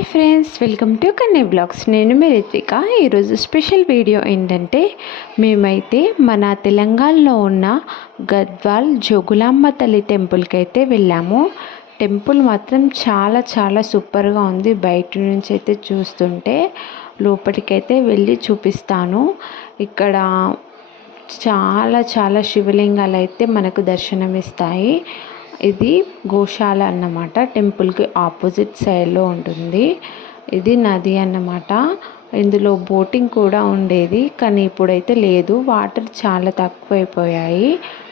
Hi friends welcome to Kanne blogs. నేను మీ రిత్విక ఈరోజు స్పెషల్ వీడియో ఏంటంటే మేమైతే మన తెలంగాణలో ఉన్న గద్వాల్ జోగులాంబ తల్లి టెంపుల్కి అయితే వెళ్ళాము. టెంపుల్ మాత్రం చాలా చాలా సూపర్గా ఉంది. బయట నుంచి అయితే చూస్తుంటే లోపలికైతే వెళ్ళి చూపిస్తాను. ఇక్కడ చాలా చాలా శివలింగాలు అయితే మనకు దర్శనమిస్తాయి. ఇది గోశాల అన్నమాట. టెంపుల్కి ఆపోజిట్ సైడ్లో ఉంటుంది. ఇది నది అన్నమాట. ఇందులో బోటింగ్ కూడా ఉండేది. కానీ ఇప్పుడైతే లేదు. వాటర్ చాలా తక్కువైపోయాయి.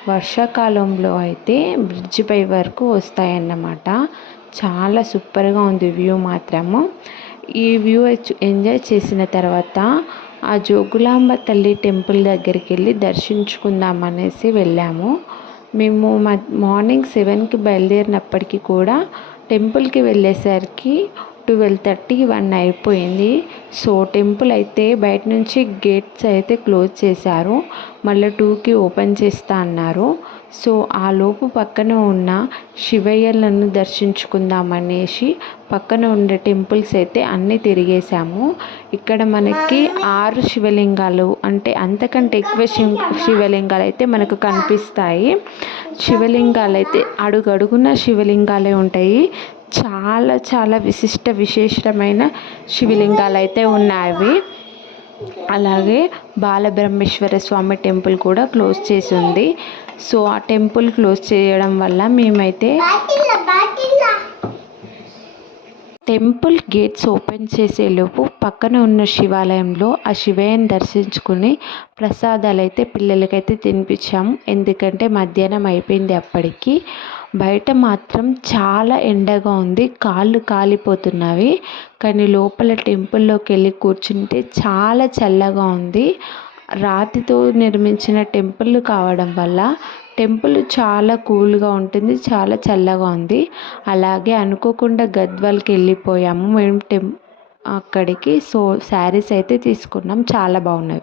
వర్షాకాలంలో అయితే బ్రిడ్జ్ పై వరకు వస్తాయన్నమాట చాలా సూపర్గా ఉంది వ్యూ మాత్రము. ఈ వ్యూ ఎంజాయ్ చేసిన తర్వాత ఆ జోగులాంబ తల్లి టెంపుల్ దగ్గరికి వెళ్ళి దర్శించుకుందాం అనేసి వెళ్ళాము. మేము మార్నింగ్ సెవెన్కి బయలుదేరినప్పటికీ కూడా టెంపుల్కి వెళ్ళేసరికి ట్వెల్వ్ థర్టీ వన్ అయిపోయింది. సో టెంపుల్ అయితే బయట నుంచి గేట్స్ అయితే క్లోజ్ చేశారు. మళ్ళీ టూకి ఓపెన్ చేస్తా అన్నారు. సో ఆ లోపు పక్కన ఉన్న శివయ్యలను దర్శించుకుందాం అనేసి పక్కన ఉండే టెంపుల్స్ అయితే అన్నీ తిరిగేసాము ఇక్కడ మనకి ఆరు శివలింగాలు అంటే అంతకంటే ఎక్కువ శివ శివలింగాలు అయితే మనకు కనిపిస్తాయి. శివలింగాలు అయితే అడుగడుగున శివలింగాలే ఉంటాయి. చాలా చాలా విశిష్ట విశేషమైన శివలింగాలు అయితే ఉన్నాయి అలాగే బాలబ్రహ్మేశ్వర స్వామి టెంపుల్ కూడా క్లోజ్ చేసి ఉంది. సో ఆ టెంపుల్ క్లోజ్ చేయడం వల్ల మేమైతే టెంపుల్ గేట్స్ ఓపెన్ చేసేలోపు పక్కన ఉన్న శివాలయంలో ఆ శివయ్యని దర్శించుకుని ప్రసాదాలు అయితే పిల్లలకైతే తినిపించాము. ఎందుకంటే మధ్యాహ్నం అయిపోయింది అప్పటికి. బయట మాత్రం చాలా ఎండగా ఉంది. కాళ్ళు కాలిపోతున్నవి. కానీ లోపల టెంపుల్లోకి వెళ్ళి కూర్చుంటే చాలా చల్లగా ఉంది. రాతితో నిర్మించిన టెంపుల్ కావడం వల్ల టెంపుల్ చాలా కూల్గా ఉంటుంది చాలా చల్లగా ఉంది. అలాగే అనుకోకుండా గద్వాల్కి వెళ్ళిపోయాము. మేము టెం అక్కడికి సో శారీస్ అయితే తీసుకున్నాం. చాలా బాగున్నాయి.